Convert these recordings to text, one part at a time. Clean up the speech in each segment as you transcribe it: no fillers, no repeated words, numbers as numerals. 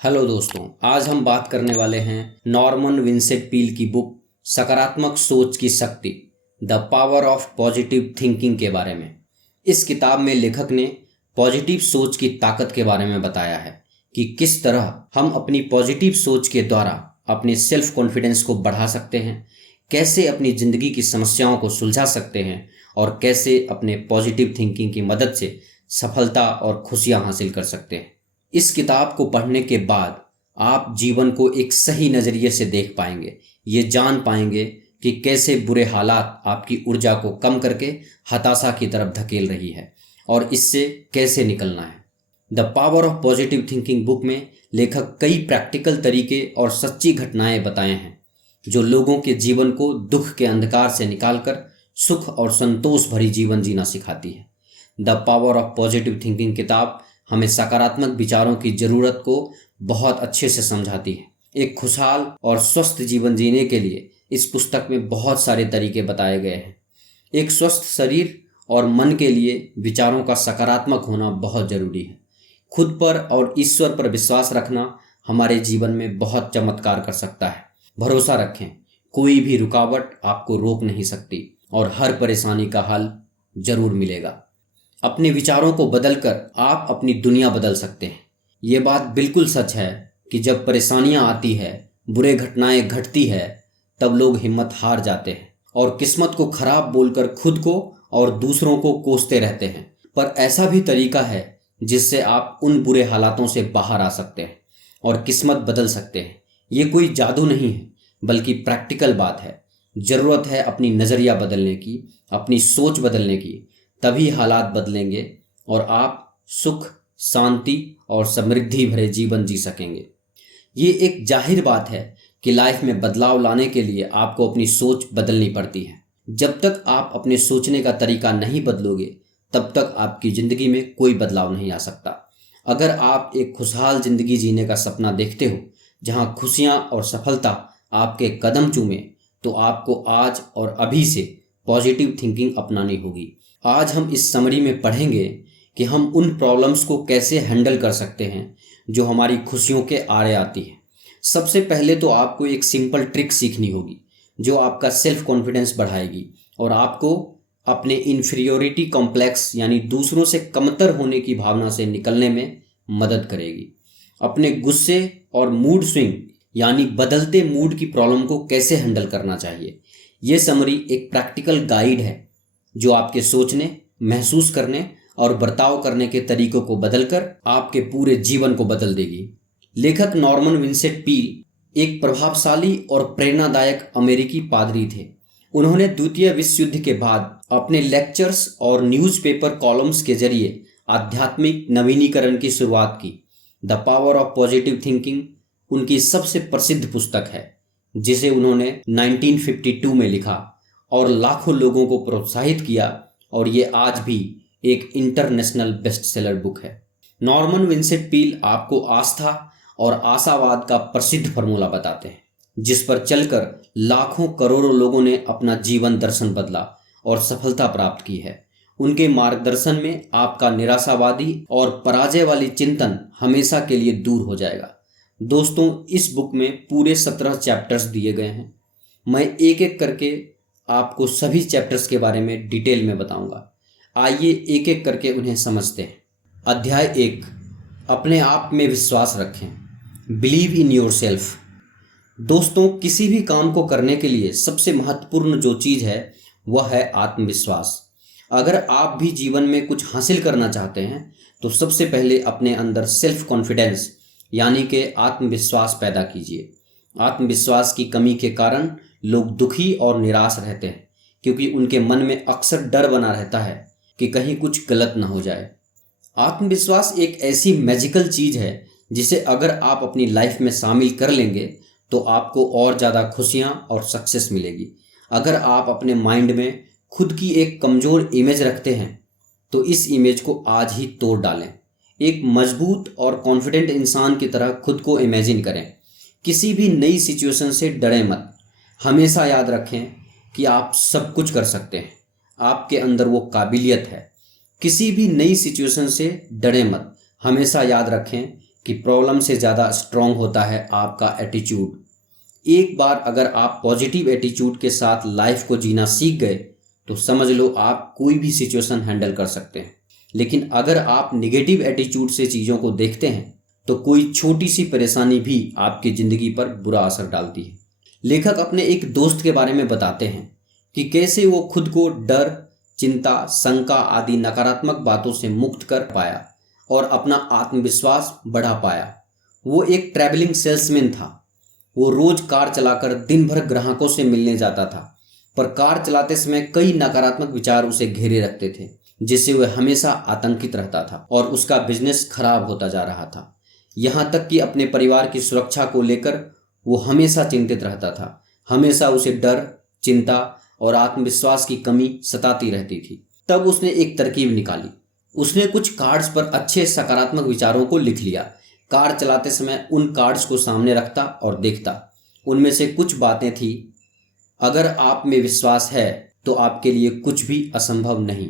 Hello दोस्तों, आज हम बात करने वाले हैं नॉर्मन विंसेंट पील की बुक सकारात्मक सोच की शक्ति, the power of positive thinking के बारे में। इस किताब में लेखक ने पॉजिटिव सोच की ताकत के बारे में बताया है कि किस तरह हम अपनी पॉजिटिव सोच के द्वारा अपने सेल्फ कॉन्फिडेंस को बढ़ा सकते हैं, कैसे अपनी ज़िंदगी की समस्याओं को सुलझा सकते हैं और कैसे अपने पॉजिटिव थिंकिंग की मदद से सफलता और खुशियां हासिल कर सकते हैं। इस किताब को पढ़ने के बाद आप जीवन को एक सही नज़रिए से देख पाएंगे। ये जान पाएंगे कि कैसे बुरे हालात आपकी ऊर्जा को कम करके हताशा की तरफ धकेल रही है और इससे कैसे निकलना है। The power of positive thinking book में लेखक कई प्रैक्टिकल तरीके और सच्ची घटनाएं बताए हैं जो लोगों के जीवन को दुख के अंधकार से निकालकर सुख और संतोष भरी जीवन जीना सिखाती है। The power of positive thinking किताब हमें सकारात्मक विचारों की ज़रूरत को बहुत अच्छे से समझाती है। एक खुशहाल और स्वस्थ जीवन जीने के लिए इस पुस्तक में बहुत सारे तरीके बताए गए हैं। एक स्वस्थ शरीर और मन के लिए विचारों का सकारात्मक होना बहुत ज़रूरी है। खुद पर और ईश्वर पर विश्वास रखना हमारे जीवन में बहुत चमत्कार कर सकता है। भरोसा रखें, कोई भी रुकावट आपको रोक नहीं सकती और हर परेशानी का हल जरूर मिलेगा। अपने विचारों को बदलकर आप अपनी दुनिया बदल सकते हैं। ये बात बिल्कुल सच है कि जब परेशानियां आती है, बुरे घटनाएं घटती है, तब लोग हिम्मत हार जाते हैं और किस्मत को खराब बोलकर खुद को और दूसरों को कोसते रहते हैं। पर ऐसा भी तरीका है जिससे आप उन बुरे हालातों से बाहर आ सकते हैं और किस्मत बदल सकते हैं। ये कोई जादू नहीं है, बल्कि प्रैक्टिकल बात है। ज़रूरत है अपनी नज़रिया बदलने की, अपनी सोच बदलने की। तभी हालात बदलेंगे और आप सुख, शांति और समृद्धि भरे जीवन जी सकेंगे। ये एक जाहिर बात है कि लाइफ में बदलाव लाने के लिए आपको अपनी सोच बदलनी पड़ती है। जब तक आप अपने सोचने का तरीका नहीं बदलोगे, तब तक आपकी ज़िंदगी में कोई बदलाव नहीं आ सकता। अगर आप एक खुशहाल ज़िंदगी जीने का सपना देखते हो, जहाँ खुशियाँ और सफलता आपके कदम चूमे, तो आपको आज और अभी से पॉजिटिव थिंकिंग अपनानी होगी। आज हम इस समरी में पढ़ेंगे कि हम उन प्रॉब्लम्स को कैसे हैंडल कर सकते हैं जो हमारी खुशियों के आड़े आती है। सबसे पहले तो आपको एक सिंपल ट्रिक सीखनी होगी जो आपका सेल्फ कॉन्फिडेंस बढ़ाएगी और आपको अपने इन्फीरियोरिटी कॉम्प्लेक्स यानी दूसरों से कमतर होने की भावना से निकलने में मदद करेगी। अपने गुस्से और मूड स्विंग यानी बदलते मूड की प्रॉब्लम को कैसे हैंडल करना चाहिए, ये समरी एक प्रैक्टिकल गाइड है जो आपके सोचने, महसूस करने और बर्ताव करने के तरीकों को बदलकर आपके पूरे जीवन को बदल देगी। लेखक नॉर्मन विंसेंट पील एक प्रभावशाली और प्रेरणादायक अमेरिकी पादरी थे। उन्होंने द्वितीय विश्व युद्ध के बाद अपने लेक्चर्स और न्यूज़पेपर कॉलम्स के जरिए आध्यात्मिक नवीनीकरण की शुरुआत की। The power of positive thinking उनकी सबसे प्रसिद्ध पुस्तक है, जिसे उन्होंने 1952 में लिखा और लाखों लोगों को प्रोत्साहित किया, और ये आज भी एक इंटरनेशनल बेस्ट सेलर बुक है। नॉर्मन विंसेंट पील आपको आस्था और आशावाद का प्रसिद्ध फार्मूला बताते हैं, जिस पर चलकर लाखों करोड़ों लोगों ने अपना जीवन दर्शन बदला और सफलता प्राप्त की है। उनके मार्गदर्शन में आपका निराशावादी और पराजय वाली चिंतन हमेशा के लिए दूर हो जाएगा। दोस्तों, इस बुक में पूरे 17 चैप्टर्स दिए गए हैं। मैं एक एक करके आपको सभी चैप्टर्स के बारे में डिटेल में बताऊंगा। आइए एक एक करके उन्हें समझते हैं। अध्याय 1, अपने आप में विश्वास रखें, बिलीव इन योरसेल्फ। दोस्तों, किसी भी काम को करने के लिए सबसे महत्वपूर्ण जो चीज़ है वह है आत्मविश्वास। अगर आप भी जीवन में कुछ हासिल करना चाहते हैं तो सबसे पहले अपने अंदर सेल्फ कॉन्फिडेंस यानी कि आत्मविश्वास पैदा कीजिए। आत्मविश्वास की कमी के कारण लोग दुखी और निराश रहते हैं, क्योंकि उनके मन में अक्सर डर बना रहता है कि कहीं कुछ गलत ना हो जाए। आत्मविश्वास एक ऐसी मैजिकल चीज़ है जिसे अगर आप अपनी लाइफ में शामिल कर लेंगे तो आपको और ज़्यादा खुशियाँ और सक्सेस मिलेगी। अगर आप अपने माइंड में खुद की एक कमज़ोर इमेज रखते हैं तो इस इमेज को आज ही तोड़ डालें। एक मजबूत और कॉन्फिडेंट इंसान की तरह खुद को इमेजिन करें। किसी भी नई सिचुएशन से डरें मत। हमेशा याद रखें कि आप सब कुछ कर सकते हैं, आपके अंदर वो काबिलियत है। किसी भी नई सिचुएशन से डरें मत। हमेशा याद रखें कि प्रॉब्लम से ज़्यादा स्ट्रांग होता है आपका एटीट्यूड। एक बार अगर आप पॉजिटिव एटीट्यूड के साथ लाइफ को जीना सीख गए तो समझ लो आप कोई भी सिचुएशन हैंडल कर सकते हैं। लेकिन अगर आप निगेटिव एटीट्यूड से चीज़ों को देखते हैं तो कोई छोटी सी परेशानी भी आपकी ज़िंदगी पर बुरा असर डालती है। लेखक अपने एक दोस्त के बारे में बताते हैं कि कैसे वो खुद को डर, चिंता, शंका आदि नकारात्मक बातों से मुक्त कर पाया और अपना आत्मविश्वास बढ़ा पाया। वो एक ट्रैवलिंग सेल्समैन था। वो रोज कार चलाकर दिन भर ग्राहकों से मिलने जाता था, पर कार चलाते समय कई नकारात्मक विचार उसे घेरे रखते थे, जिससे वह हमेशा आतंकित रहता था और उसका बिजनेस खराब होता जा रहा था। यहाँ तक कि अपने परिवार की सुरक्षा को लेकर वो हमेशा चिंतित रहता था। हमेशा उसे डर, चिंता और आत्मविश्वास की कमी सताती रहती थी। तब उसने एक तरकीब निकाली। उसने कुछ कार्ड्स पर अच्छे सकारात्मक विचारों को लिख लिया। कार चलाते समय उन कार्ड्स को सामने रखता और देखता। उनमें से कुछ बातें थी, अगर आप में विश्वास है तो आपके लिए कुछ भी असंभव नहीं।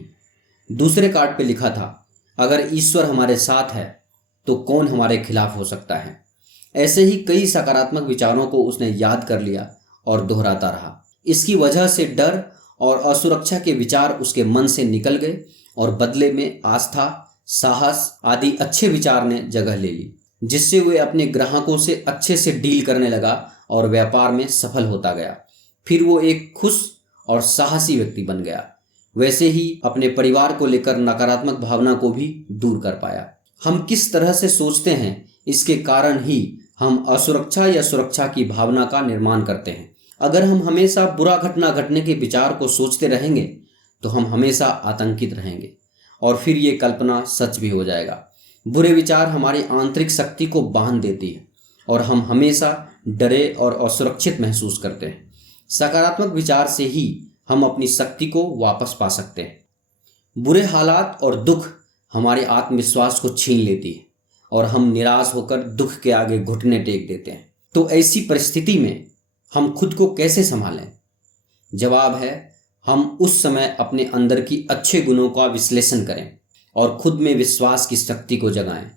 दूसरे कार्ड पे लिखा था, अगर ईश्वर हमारे साथ है तो कौन हमारे खिलाफ हो सकता है। ऐसे ही कई सकारात्मक विचारों को उसने याद कर लिया और दोहराता रहा। इसकी वजह से डर और असुरक्षा के विचार उसके मन से निकल गए और बदले में आस्था, साहस आदि अच्छे विचार ने जगह ले ली, जिससे वे अपने ग्राहकों से अच्छे से डील करने लगा और व्यापार में सफल होता गया। फिर वो एक खुश और साहसी व्यक्ति बन गया। वैसे ही अपने परिवार को लेकर नकारात्मक भावना को भी दूर कर पाया। हम किस तरह से सोचते हैं, इसके कारण ही हम असुरक्षा या सुरक्षा की भावना का निर्माण करते हैं। अगर हम हमेशा बुरा घटना घटने के विचार को सोचते रहेंगे तो हम हमेशा आतंकित रहेंगे और फिर ये कल्पना सच भी हो जाएगा। बुरे विचार हमारी आंतरिक शक्ति को बांध देती है और हम हमेशा डरे और असुरक्षित महसूस करते हैं। सकारात्मक विचार से ही हम अपनी शक्ति को वापस पा सकते हैं। बुरे हालात और दुख हमारे आत्मविश्वास को छीन लेती है और हम निराश होकर दुख के आगे घुटने टेक देते हैं। तो ऐसी परिस्थिति में हम खुद को कैसे संभालें? जवाब है, हम उस समय अपने अंदर की अच्छे गुणों का विश्लेषण करें और खुद में विश्वास की शक्ति को जगाएं,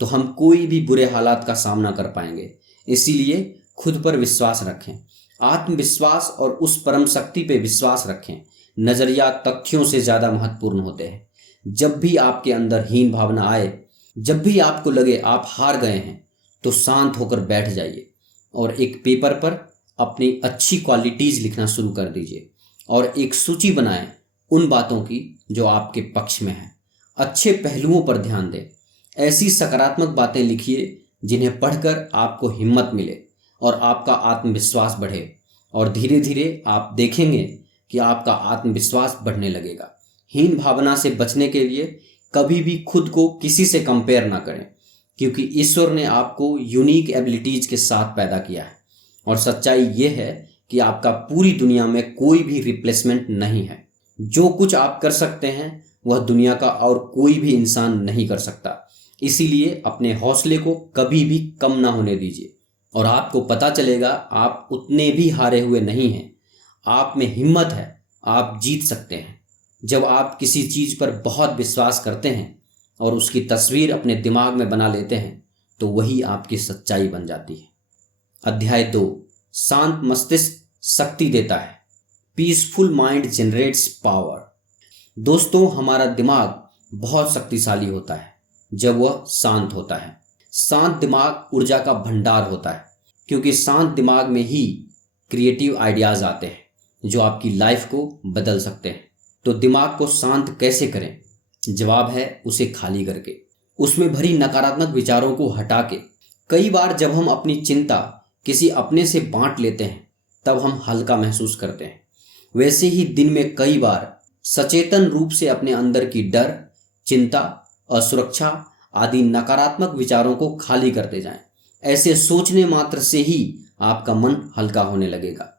तो हम कोई भी बुरे हालात का सामना कर पाएंगे। इसीलिए खुद पर विश्वास रखें, आत्मविश्वास और उस परम शक्ति पे विश्वास रखें। नजरिया तथ्यों से ज़्यादा महत्वपूर्ण होते हैं। जब भी आपके अंदर हीन भावना आए, जब भी आपको लगे आप हार गए हैं, तो शांत होकर बैठ जाइए और एक पेपर पर अपनी अच्छी क्वालिटीज़ लिखना शुरू कर दीजिए और एक सूची बनाएं उन बातों की जो आपके पक्ष में है। अच्छे पहलुओं पर ध्यान दें। ऐसी सकारात्मक बातें लिखिए जिन्हें पढ़कर आपको हिम्मत मिले और आपका आत्मविश्वास बढ़े, और धीरे धीरे आप देखेंगे कि आपका आत्मविश्वास बढ़ने लगेगा। हीन भावना से बचने के लिए कभी भी खुद को किसी से कंपेयर ना करें, क्योंकि ईश्वर ने आपको यूनिक एबिलिटीज के साथ पैदा किया है और सच्चाई ये है कि आपका पूरी दुनिया में कोई भी रिप्लेसमेंट नहीं है। जो कुछ आप कर सकते हैं वह दुनिया का और कोई भी इंसान नहीं कर सकता। इसीलिए अपने हौसले को कभी भी कम ना होने दीजिए और आपको पता चलेगा आप उतने भी हारे हुए नहीं हैं। आप में हिम्मत है, आप जीत सकते हैं। जब आप किसी चीज़ पर बहुत विश्वास करते हैं और उसकी तस्वीर अपने दिमाग में बना लेते हैं तो वही आपकी सच्चाई बन जाती है। अध्याय 2, शांत मस्तिष्क शक्ति देता है। Peaceful mind generates power. दोस्तों, हमारा दिमाग बहुत शक्तिशाली होता है जब वह शांत होता है। शांत दिमाग ऊर्जा का भंडार होता है, क्योंकि शांत दिमाग में ही क्रिएटिव आइडियाज़ आते हैं जो आपकी लाइफ को बदल सकते हैं। तो दिमाग को शांत कैसे करें? जवाब है, उसे खाली करके, उसमें भरी नकारात्मक विचारों को हटा के। कई बार जब हम अपनी चिंता किसी अपने से बांट लेते हैं तब हम हल्का महसूस करते हैं। वैसे ही दिन में कई बार सचेतन रूप से अपने अंदर की डर, चिंता, असुरक्षा आदि नकारात्मक विचारों को खाली करते जाएं। ऐसे सोचने मात्र से ही आपका मन हल्का होने लगेगा।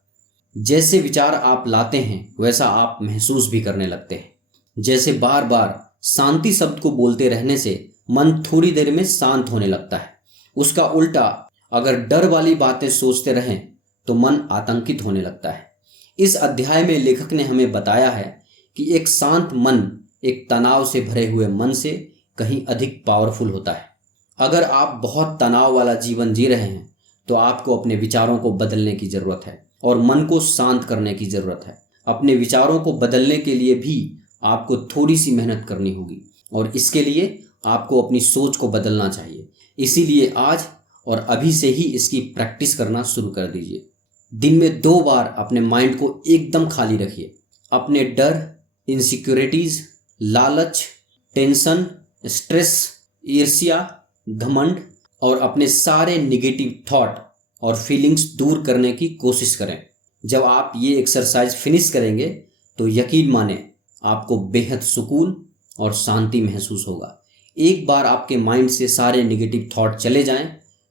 जैसे विचार आप लाते हैं वैसा आप महसूस भी करने लगते हैं। जैसे बार बार शांति शब्द को बोलते रहने से मन थोड़ी देर में शांत होने लगता है। उसका उल्टा, अगर डर वाली बातें सोचते रहें तो मन आतंकित होने लगता है। इस अध्याय में लेखक ने हमें बताया है कि एक शांत मन एक तनाव से भरे हुए मन से कहीं अधिक पावरफुल होता है। अगर आप बहुत तनाव वाला जीवन जी रहे हैं तो आपको अपने विचारों को बदलने की ज़रूरत है और मन को शांत करने की ज़रूरत है। अपने विचारों को बदलने के लिए भी आपको थोड़ी सी मेहनत करनी होगी और इसके लिए आपको अपनी सोच को बदलना चाहिए। इसीलिए आज और अभी से ही इसकी प्रैक्टिस करना शुरू कर दीजिए। दिन में 2 बार अपने माइंड को एकदम खाली रखिए। अपने डर, इनसिक्योरिटीज़, लालच, टेंशन, स्ट्रेस, ईर्ष्या, घमंड और अपने सारे निगेटिव थॉट और फीलिंग्स दूर करने की कोशिश करें। जब आप ये एक्सरसाइज फिनिश करेंगे तो यकीन माने आपको बेहद सुकून और शांति महसूस होगा। एक बार आपके माइंड से सारे निगेटिव थॉट चले जाएं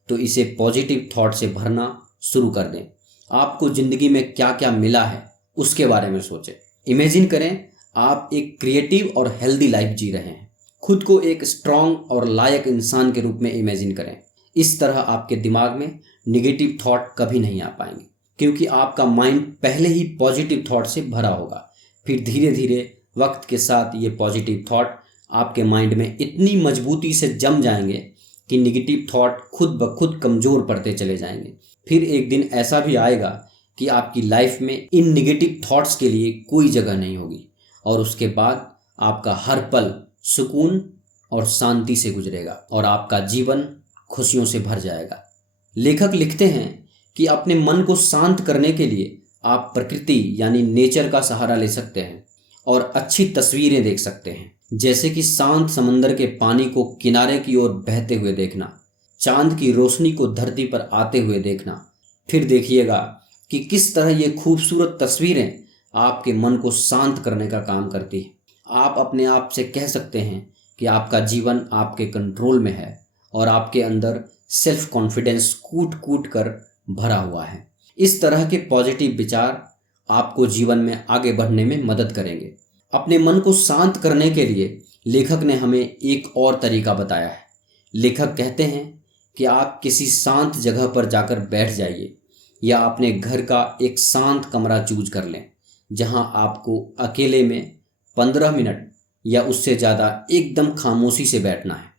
तो इसे पॉजिटिव थॉट से भरना शुरू कर दें। आपको ज़िंदगी में क्या क्या मिला है उसके बारे में सोचें। इमेजिन करें आप एक क्रिएटिव और हेल्दी लाइफ जी रहे हैं। खुद को एक स्ट्रॉन्ग और लायक इंसान के रूप में इमेजिन करें। इस तरह आपके दिमाग में निगेटिव थॉट कभी नहीं आ पाएंगे क्योंकि आपका माइंड पहले ही पॉजिटिव थॉट से भरा होगा। फिर धीरे धीरे वक्त के साथ ये पॉजिटिव थॉट आपके माइंड में इतनी मजबूती से जम जाएंगे कि निगेटिव थॉट खुद ब खुद कमज़ोर पड़ते चले जाएंगे। फिर एक दिन ऐसा भी आएगा कि आपकी लाइफ में इन निगेटिव थॉट्स के लिए कोई जगह नहीं होगी और उसके बाद आपका हर पल सुकून और शांति से गुजरेगा और आपका जीवन खुशियों से भर जाएगा। लेखक लिखते हैं कि अपने मन को शांत करने के लिए आप प्रकृति यानी नेचर का सहारा ले सकते हैं और अच्छी तस्वीरें देख सकते हैं, जैसे कि शांत समंदर के पानी को किनारे की ओर बहते हुए देखना, चांद की रोशनी को धरती पर आते हुए देखना। फिर देखिएगा कि किस तरह ये खूबसूरत तस्वीरें आपके मन को शांत करने का काम करती हैं। आप अपने आप से कह सकते हैं कि आपका जीवन आपके कंट्रोल में है और आपके अंदर सेल्फ कॉन्फिडेंस कूट कूट कर भरा हुआ है। इस तरह के पॉजिटिव विचार आपको जीवन में आगे बढ़ने में मदद करेंगे। अपने मन को शांत करने के लिए लेखक ने हमें एक और तरीका बताया है। लेखक कहते हैं कि आप किसी शांत जगह पर जाकर बैठ जाइए या अपने घर का एक शांत कमरा चूज कर लें जहां आपको अकेले में 15 मिनट या उससे ज़्यादा एकदम खामोशी से बैठना है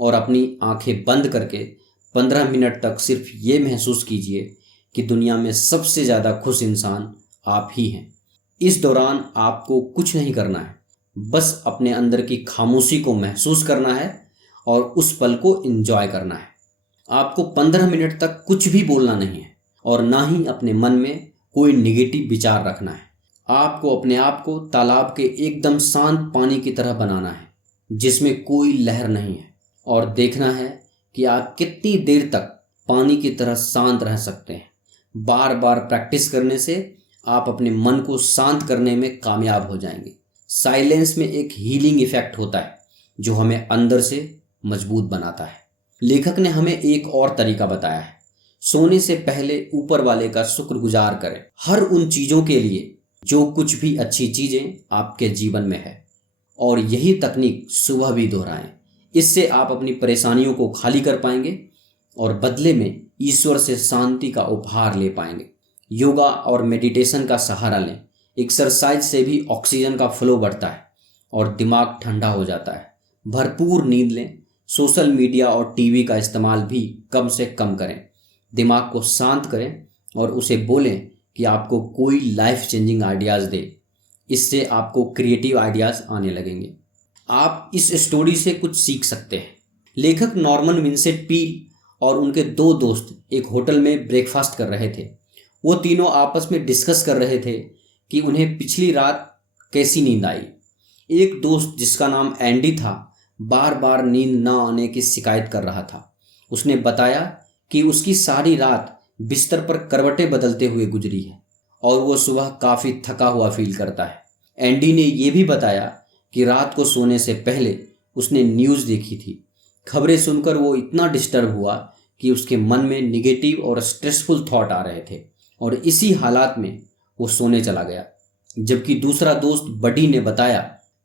और अपनी आंखें बंद करके 15 मिनट तक सिर्फ ये महसूस कीजिए कि दुनिया में सबसे ज़्यादा खुश इंसान आप ही हैं। इस दौरान आपको कुछ नहीं करना है, बस अपने अंदर की खामोशी को महसूस करना है और उस पल को एंजॉय करना है। आपको 15 मिनट तक कुछ भी बोलना नहीं है और ना ही अपने मन में कोई निगेटिव विचार रखना है। आपको अपने आप को तालाब के एकदम शांत पानी की तरह बनाना है जिसमें कोई लहर नहीं है और देखना है कि आप कितनी देर तक पानी की तरह शांत रह सकते हैं। बार बार प्रैक्टिस करने से आप अपने मन को शांत करने में कामयाब हो जाएंगे। साइलेंस में एक हीलिंग इफेक्ट होता है जो हमें अंदर से मजबूत बनाता है। लेखक ने हमें एक और तरीका बताया है। सोने से पहले ऊपर वाले का शुक्रगुजार करें हर उन चीज़ों के लिए जो कुछ भी अच्छी चीज़ें आपके जीवन में है और यही तकनीक सुबह भी दोहराएं। इससे आप अपनी परेशानियों को खाली कर पाएंगे और बदले में ईश्वर से शांति का उपहार ले पाएंगे। योगा और मेडिटेशन का सहारा लें। एक्सरसाइज से भी ऑक्सीजन का फ्लो बढ़ता है और दिमाग ठंडा हो जाता है। भरपूर नींद लें। सोशल मीडिया और टीवी का इस्तेमाल भी कम से कम करें। दिमाग को शांत करें और उसे बोलें कि आपको कोई लाइफ चेंजिंग आइडियाज़ दे। इससे आपको क्रिएटिव आइडियाज़ आने लगेंगे। आप इस स्टोरी से कुछ सीख सकते हैं। लेखक नॉर्मन विंसेंट पील और उनके 2 दोस्त एक होटल में ब्रेकफास्ट कर रहे थे। वो तीनों आपस में डिस्कस कर रहे थे कि उन्हें पिछली रात कैसी नींद आई। एक दोस्त जिसका नाम एंडी था बार बार नींद न आने की शिकायत कर रहा था। उसने बताया कि उसकी सारी रात बिस्तर पर करवटें बदलते हुए गुजरी है और वो सुबह काफ़ी थका हुआ फील करता है। एंडी ने ये भी बताया कि रात को सोने से पहले उसने न्यूज़ देखी थी। खबरें सुनकर वो इतना डिस्टर्ब हुआ कि उसके मन में निगेटिव और स्ट्रेसफुल थॉट आ रहे थे और इसी हालात में वो सोने चला गया। जबकि दूसरा दोस्त बडी ने बताया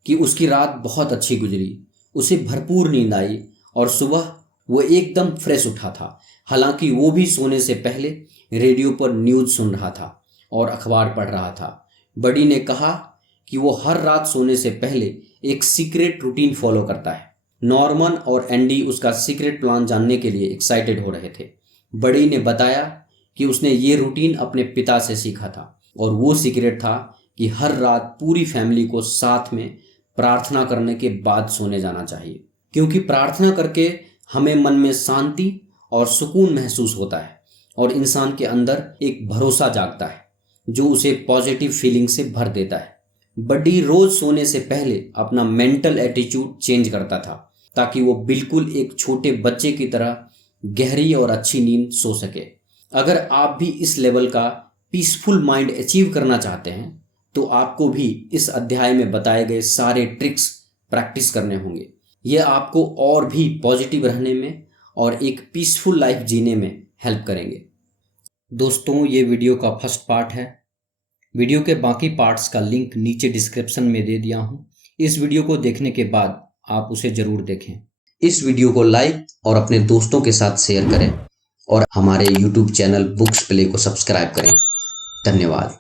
कि उसकी रात बहुत अच्छी गुजरी, उसे भरपूर नींद आई और सुबह वो एकदम फ्रेश उठा था। हालांकि वो भी सोने से पहले रेडियो पर न्यूज़ सुन रहा था और अखबार पढ़ रहा था। बडी ने कहा कि वो हर रात सोने से पहले एक सीक्रेट रूटीन फॉलो करता है नॉर्मन और एंडी उसका सीक्रेट प्लान जानने के लिए एक्साइटेड हो रहे थे। बड़ी ने बताया कि उसने ये रूटीन अपने पिता से सीखा था और वो सीक्रेट था कि हर रात पूरी फैमिली को साथ में प्रार्थना करने के बाद सोने जाना चाहिए, क्योंकि प्रार्थना करके हमें मन में शांति और सुकून महसूस होता है और इंसान के अंदर एक भरोसा जागता है जो उसे पॉजिटिव फीलिंग से भर देता है। बड्डी रोज सोने से पहले अपना मेंटल एटीट्यूड चेंज करता था ताकि वो बिल्कुल एक छोटे बच्चे की तरह गहरी और अच्छी नींद सो सके। अगर आप भी इस लेवल का पीसफुल माइंड अचीव करना चाहते हैं तो आपको भी इस अध्याय में बताए गए सारे ट्रिक्स प्रैक्टिस करने होंगे। यह आपको और भी पॉजिटिव रहने में और एक पीसफुल लाइफ जीने में हेल्प करेंगे। दोस्तों, ये वीडियो का फर्स्ट पार्ट है। वीडियो के बाकी पार्ट्स का लिंक नीचे डिस्क्रिप्शन में दे दिया हूँ। इस वीडियो को देखने के बाद आप उसे ज़रूर देखें। इस वीडियो को लाइक और अपने दोस्तों के साथ शेयर करें और हमारे YouTube चैनल बुक्स प्ले को सब्सक्राइब करें। धन्यवाद।